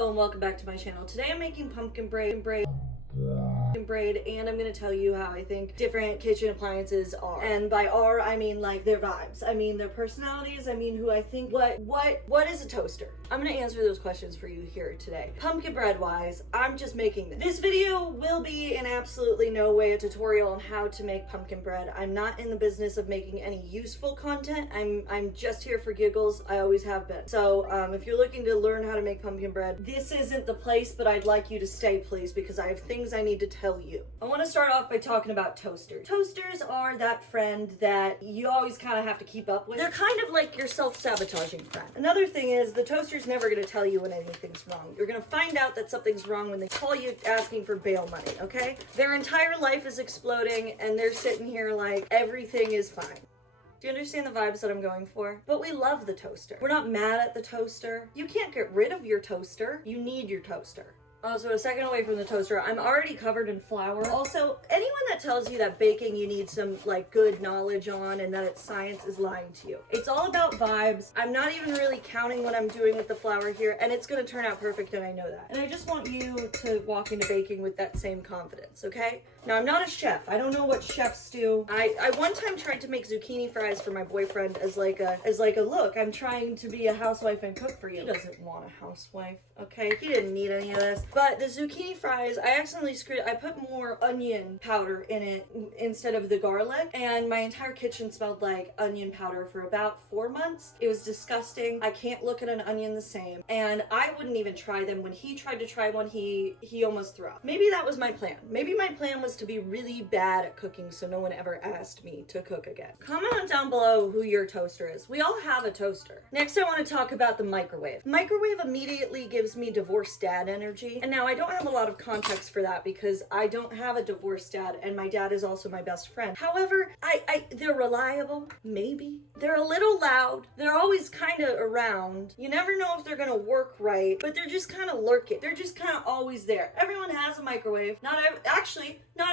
Hello and welcome back to my channel. Today I'm making pumpkin braid and I'm going to tell you how I think different kitchen appliances are. And by are, I mean like their vibes. I mean their personalities. I mean who I think. What is a toaster? I'm going to answer those questions for you here today. Pumpkin bread wise, I'm just making this. This video will be in absolutely no way a tutorial on how to make pumpkin bread. I'm not in the business of making any useful content. I'm just here for giggles. I always have been. So if you're looking to learn how to make pumpkin bread, this isn't the place, but I'd like you to stay, please, because I have things I need to tell you. I want to start off by talking about toasters. Toasters are that friend that you always kind of have to keep up with. They're kind of like your self-sabotaging friend. Another thing is the toaster's never going to tell you when anything's wrong. You're going to find out that something's wrong when they call you asking for bail money, okay? Their entire life is exploding and they're sitting here like everything is fine. Do you understand the vibes that I'm going for? But we love the toaster. We're not mad at the toaster. You can't get rid of your toaster. You need your toaster. Oh, so a second away from the toaster, I'm already covered in flour. Also, anyone that tells you that baking you need some like good knowledge on and that it's science is lying to you. It's all about vibes. I'm not even really counting what I'm doing with the flour here, and it's gonna turn out perfect, and I know that. And I just want you to walk into baking with that same confidence, okay? Now, I'm not a chef. I don't know what chefs do. I one time tried to make zucchini fries for my boyfriend as like a look, I'm trying to be a housewife and cook for you. He doesn't want a housewife, okay? He didn't need any of this. But the zucchini fries, I accidentally I put more onion powder in it instead of the garlic, and my entire kitchen smelled like onion powder for about 4 months. It was disgusting. I can't look at an onion the same, and I wouldn't even try them. When he tried to try one, he almost threw up. Maybe that was my plan. Maybe my plan was to be really bad at cooking so no one ever asked me to cook again. Comment down below who your toaster is. We all have a toaster. Next, I want to talk about the microwave. Microwave immediately gives me divorced dad energy. And now I don't have a lot of context for that because I don't have a divorced dad and my dad is also my best friend. However, they're reliable, maybe. They're a little loud. They're always kind of around. You never know if they're gonna work right, but they're just kind of lurking. They're just kind of always there. Everyone has a microwave. Not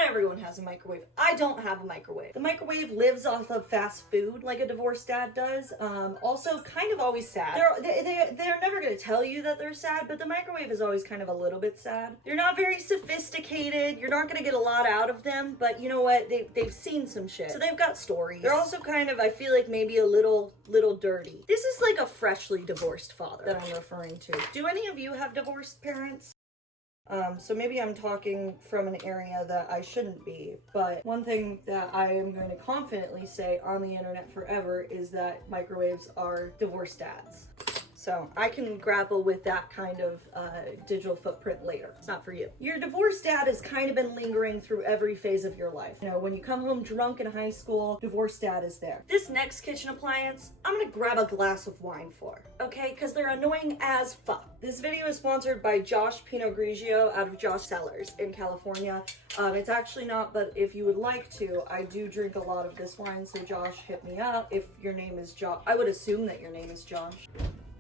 everyone has a microwave. I don't have a microwave. The microwave lives off of fast food like a divorced dad does. Also kind of always sad. They're never gonna tell you that they're sad, but the microwave is always kind of a little bit sad. They're not very sophisticated. You're not gonna get a lot out of them, but you know what? They've seen some shit. So they've got stories. They're also kind of, I feel like maybe a little dirty. This is like a freshly divorced father that I'm referring to. Do any of you have divorced parents? So maybe I'm talking from an area that I shouldn't be, but one thing that I am going to confidently say on the internet forever is that microwaves are divorced dads. So I can grapple with that kind of digital footprint later. It's not for you. Your divorced dad has kind of been lingering through every phase of your life. You know, when you come home drunk in high school, divorced dad is there. This next kitchen appliance, I'm gonna grab a glass of wine for, okay? Because they're annoying as fuck. This video is sponsored by Josh Pinot Grigio out of Josh Cellars in California. It's actually not, but if you would like to, I do drink a lot of this wine, so Josh, hit me up if your name is Josh. I would assume that your name is Josh.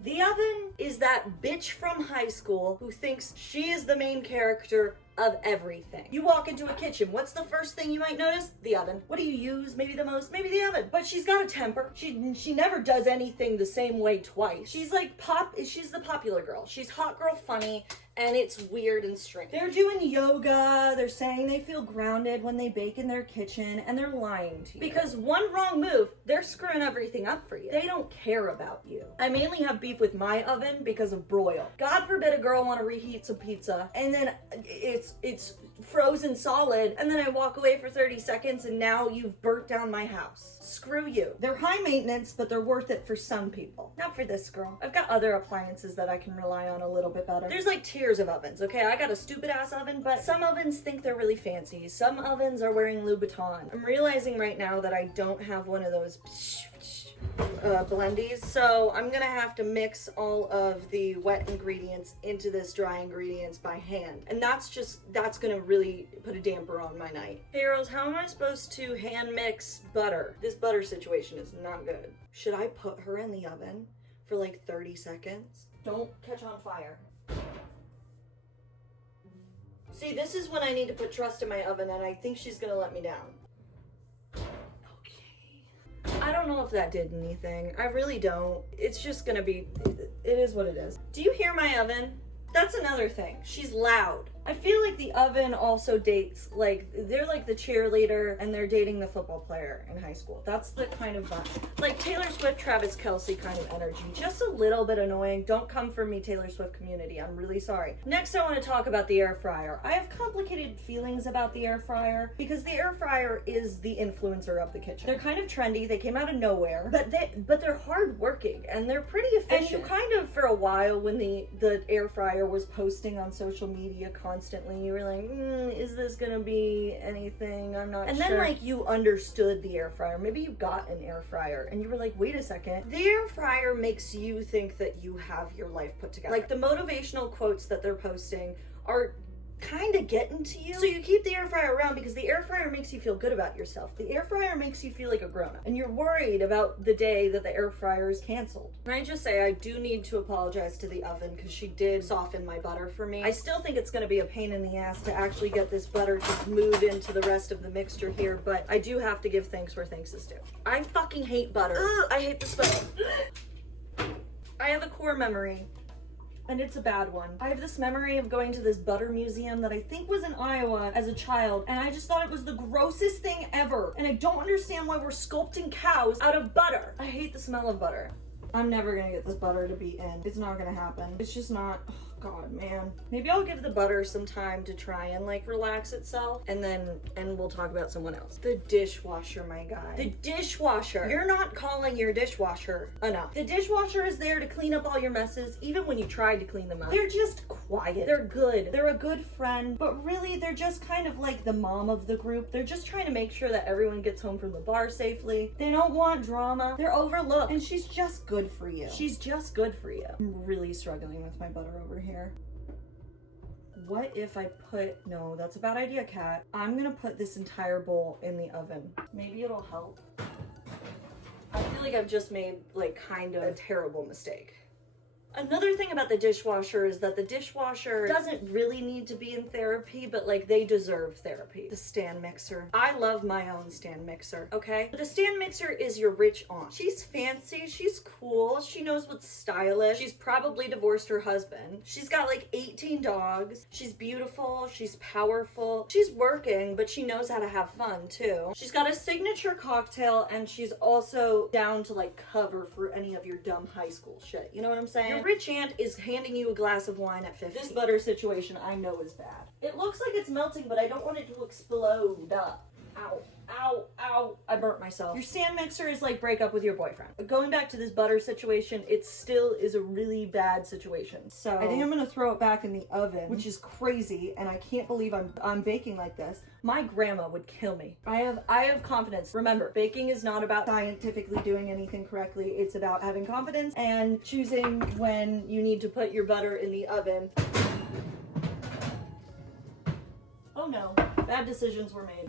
The oven is that bitch from high school who thinks she is the main character of everything. You walk into a kitchen, what's the first thing you might notice? The oven. What do you use maybe the most? Maybe the oven. But she's got a temper. She never does anything the same way twice. She's like she's the popular girl. She's hot girl funny, and it's weird and strange. They're doing yoga, they're saying they feel grounded when they bake in their kitchen, and they're lying to you. Because one wrong move, they're screwing everything up for you. They don't care about you. I mainly have beef with my oven because of broil. God forbid a girl want to reheat some pizza, and then it's frozen solid, and then I walk away for 30 seconds, and now you've burnt down my house. Screw you. They're high maintenance, but they're worth it for some people. Not for this girl. I've got other appliances that I can rely on a little bit better. There's like tiers of ovens, okay? I got a stupid ass oven, but some ovens think they're really fancy. Some ovens are wearing Louboutin. I'm realizing right now that I don't have one of those blendies, so I'm gonna have to mix all of the wet ingredients into this dry ingredients by hand, and that's gonna really put a damper on my night. Hey Rose, how am I supposed to hand mix butter? This butter situation is not good. Should I put her in the oven for like 30 seconds? Don't catch on fire. See, this is when I need to put trust in my oven, and I think she's gonna let me down. I don't know if that did anything. I really don't. It's just gonna be, it is what it is. Do you hear my oven? That's another thing. She's loud. I feel like the oven also dates, like, they're like the cheerleader and they're dating the football player in high school. That's the kind of vibe. Like Taylor Swift, Travis Kelce kind of energy. Just a little bit annoying. Don't come for me, Taylor Swift community. I'm really sorry. Next, I want to talk about the air fryer. I have complicated feelings about the air fryer because the air fryer is the influencer of the kitchen. They're kind of trendy. They came out of nowhere, but they're hardworking and they're pretty efficient. And you kind of, for a while, when the air fryer was posting on social media constantly, you were like, is this gonna be anything? I'm not sure. And then like you understood the air fryer. Maybe you got an air fryer and you were like, wait a second. The air fryer makes you think that you have your life put together. Like the motivational quotes that they're posting are kind of getting to you. So you keep the air fryer around because the air fryer makes you feel good about yourself. The air fryer makes you feel like a grown-up. And you're worried about the day that the air fryer is canceled. Can I just say I do need to apologize to the oven because she did soften my butter for me. I still think it's going to be a pain in the ass to actually get this butter to move into the rest of the mixture here, but I do have to give thanks where thanks is due. I fucking hate butter. Ugh, I hate the smell. I have a core memory. And it's a bad one. I have this memory of going to this butter museum that I think was in Iowa as a child, and I just thought it was the grossest thing ever. And I don't understand why we're sculpting cows out of butter. I hate the smell of butter. I'm never gonna get this butter to be in. It's not gonna happen. It's just not. Oh, God, man. Maybe I'll give the butter some time to try and like relax itself, and we'll talk about someone else. The dishwasher, my guy. The dishwasher. You're not calling your dishwasher enough. The dishwasher is there to clean up all your messes, even when you tried to clean them up. They're just quiet. They're good. They're a good friend, but really they're just kind of like the mom of the group. They're just trying to make sure that everyone gets home from the bar safely. They don't want drama. They're overlooked, and she's just good for you. She's just good for you. I'm really struggling with my butter over here. What if I put, no, that's a bad idea, Kat. I'm gonna put this entire bowl in the oven. Maybe it'll help. I feel like I've just made like kind of a terrible mistake. Another thing about the dishwasher is that the dishwasher doesn't really need to be in therapy, but like they deserve therapy. The stand mixer. I love my own stand mixer, okay? The stand mixer is your rich aunt. She's fancy, she's cool, she knows what's stylish. She's probably divorced her husband. She's got like 18 dogs. She's beautiful, she's powerful. She's working, but she knows how to have fun too. She's got a signature cocktail, and she's also down to like cover for any of your dumb high school shit. You know what I'm saying? Your rich aunt is handing you a glass of wine at 50. This butter situation I know is bad. It looks like it's melting, but I don't want it to explode up. Ow, ow, ow. I burnt myself. Your stand mixer is like break up with your boyfriend. But going back to this butter situation, it still is a really bad situation. So I think I'm gonna throw it back in the oven, which is crazy, and I can't believe I'm baking like this. My grandma would kill me. I have confidence. Remember, baking is not about scientifically doing anything correctly. It's about having confidence and choosing when you need to put your butter in the oven. Oh no, bad decisions were made.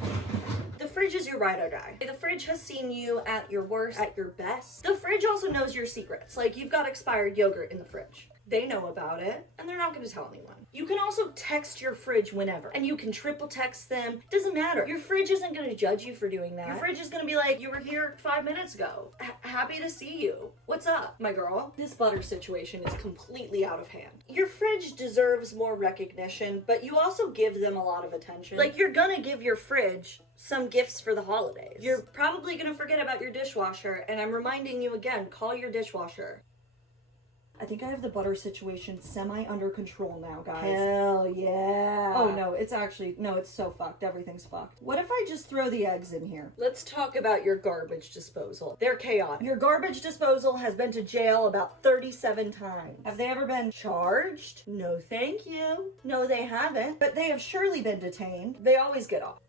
The fridge is your ride or die. The fridge has seen you at your worst, at your best. The fridge also knows your secrets. Like, you've got expired yogurt in the fridge. They know about it, and they're not going to tell anyone. You can also text your fridge whenever, and you can triple text them. Doesn't matter. Your fridge isn't going to judge you for doing that. Your fridge is going to be like, you were here 5 minutes ago. Happy to see you. What's up, my girl? This butter situation is completely out of hand. Your fridge deserves more recognition, but you also give them a lot of attention. Like, you're going to give your fridge some gifts for the holidays. You're probably going to forget about your dishwasher, and I'm reminding you again, call your dishwasher. I think I have the butter situation semi under control now, guys. Hell yeah. Oh no, it's so fucked. Everything's fucked. What if I just throw the eggs in here? Let's talk about your garbage disposal. They're chaotic. Your garbage disposal has been to jail about 37 times. Have they ever been charged? No, thank you. No, they haven't. But they have surely been detained. They always get off.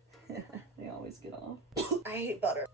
They always get off. I hate butter.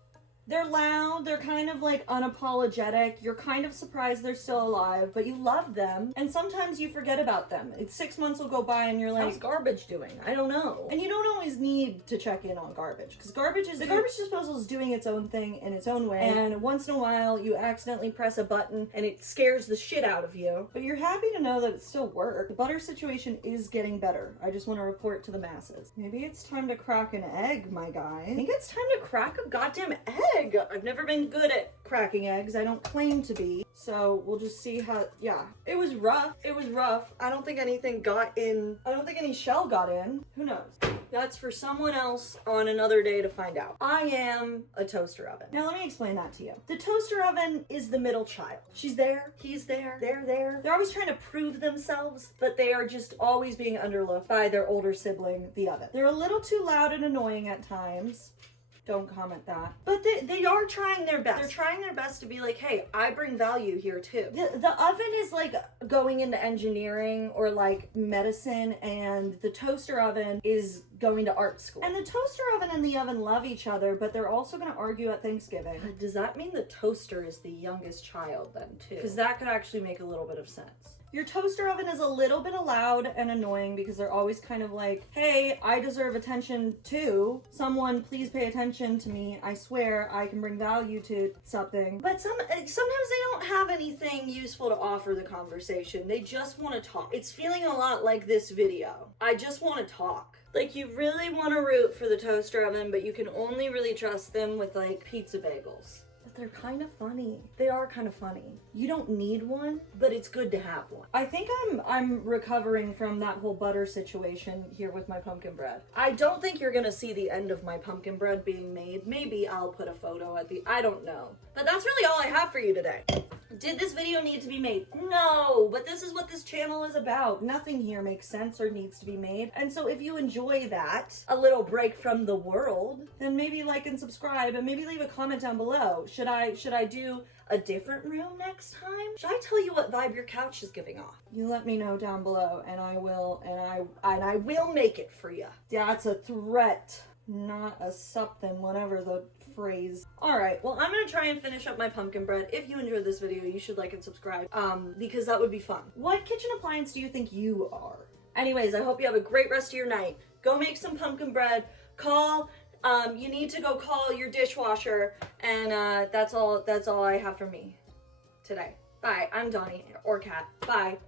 They're loud, they're kind of like unapologetic, you're kind of surprised they're still alive, but you love them, and sometimes you forget about them. 6 months will go by and you're like, how's garbage doing? I don't know. And you don't always need to check in on garbage, because garbage disposal is doing its own thing in its own way, and once in a while you accidentally press a button and it scares the shit out of you, but you're happy to know that it still worked. The butter situation is getting better. I just want to report to the masses. Maybe it's time to crack an egg, my guy. I think it's time to crack a goddamn egg. I've never been good at cracking eggs. I don't claim to be. So we'll just see how, yeah. It was rough. It was rough. I don't think anything got in. I don't think any shell got in. Who knows? That's for someone else on another day to find out. I am a toaster oven. Now let me explain that to you. The toaster oven is the middle child. She's there, he's there, they're there. They're always trying to prove themselves, but they are just always being underlooked by their older sibling, the oven. They're a little too loud and annoying at times. Don't comment that. But they are trying their best. They're trying their best to be like, hey, I bring value here too. The oven is like going into engineering or like medicine, and the toaster oven is going to art school. And the toaster oven and the oven love each other, but they're also going to argue at Thanksgiving. Does that mean the toaster is the youngest child then too? Because that could actually make a little bit of sense. Your toaster oven is a little bit loud and annoying because they're always kind of like, hey, I deserve attention too. Someone please pay attention to me. I swear I can bring value to something. But sometimes they don't have anything useful to offer the conversation. They just want to talk. It's feeling a lot like this video. I just want to talk. Like, you really want to root for the toaster oven, but you can only really trust them with like pizza bagels. They're kind of funny. They are kind of funny. You don't need one, but it's good to have one. I think I'm recovering from that whole butter situation here with my pumpkin bread. I don't think you're gonna see the end of my pumpkin bread being made. Maybe I'll put a photo at the, I don't know. But that's really all I have for you today. Did this video need to be made? No, but this is what this channel is about. Nothing here makes sense or needs to be made. And so if you enjoy that, a little break from the world, then maybe like and subscribe and maybe leave a comment down below. Should I do a different room next time? Should I tell you what vibe your couch is giving off? You let me know down below and I will make it for you. That's a threat, not a something, whatever the phrase. All right, well, I'm gonna try and finish up my pumpkin bread. If you enjoyed this video, you should like and subscribe because that would be fun. What kitchen appliance do you think you are? Anyways, I hope you have a great rest of your night. Go make some pumpkin bread. You need to go call your dishwasher, and that's all I have for me today. Bye. I'm Donnie, or Kat. Bye.